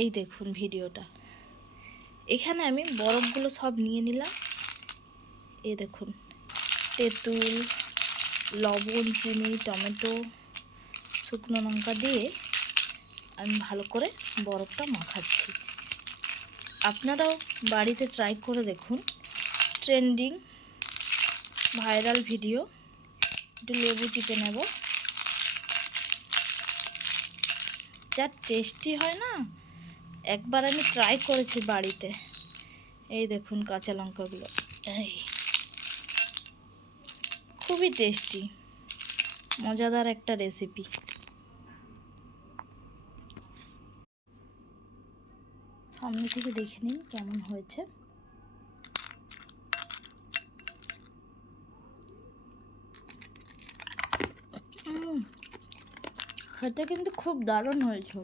এই দেখুন ভিডিওটা। এখানে আমি বরফগুলো সব নিয়ে নিলাম। এই দেখুন, তেঁতুল, লবণ, চিনি, টমেটো, শুকনো লঙ্কা দিয়ে আমি ভালো করে বরফটা মাখাচ্ছি। আপনারাও বাড়িতে ট্রাই করে দেখুন। Trending viral video. একটু লেবু চিপে নেব, যা টেস্টি হয় না। একবার আমি ট্রাই করেছি বাড়িতে। এই দেখুন কাঁচা লঙ্কাগুলো, এই খুবই টেস্টি, মজাদার একটা রেসিপি। সামনে থেকে দেখে নিন কেমন হয়েছে। খেতে কিন্তু খুব দারুণ হয়েছে।